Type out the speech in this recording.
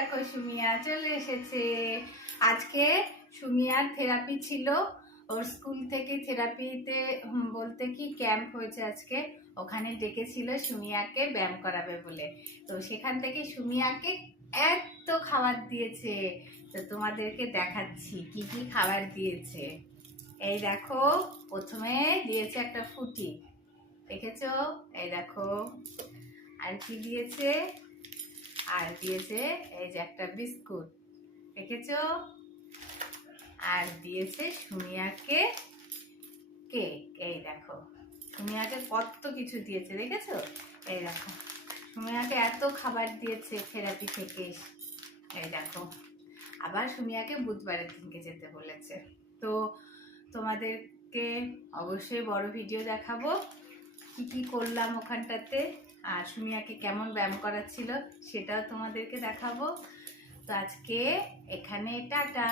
দেখো সুমিয়া চলে এসেছে। আজকে সুমিয়ার থেরাপি ছিল, ওর স্কুল থেকে থেরাপিতে বলতে কি ক্যাম্প হয়েছে আজকে, ওখানে ডেকেছিল সুমিয়াকে ব্যায়াম করাবে বলে। তো সেখান থেকে সুমিয়াকে এত খাবার দিয়েছে, তো তোমাদেরকে দেখাচ্ছি কি কি খাবার দিয়েছে। এই দেখো, প্রথমে দিয়েছে একটা ফুটি, দেখেছো? এই দেখো, আর কি দিয়েছে, আর দিয়েছে এই যে একটা বিস্কুট, দেখেছো? আর দিয়েছে সুমিয়াকে কেক। এই দেখো, সুমিয়াকে কত কিছু দিয়েছে, দেখেছো? এই দেখো, সুমিয়াকে এত খাবার দিয়েছে থেরাপি থেকে। এই দেখো, আবার সুমিয়াকে বুধবারের দিনকে যেতে বলেছে। তো তোমাদেরকে অবশ্যই বড় ভিডিও দেখাবো কি কি করলাম ওখানটাতে, আর সুমিয়াকে কেমন ব্যায়াম করাচ্ছিল সেটাও তোমাদেরকে দেখাবো। তো আজকে এখানে টাটা।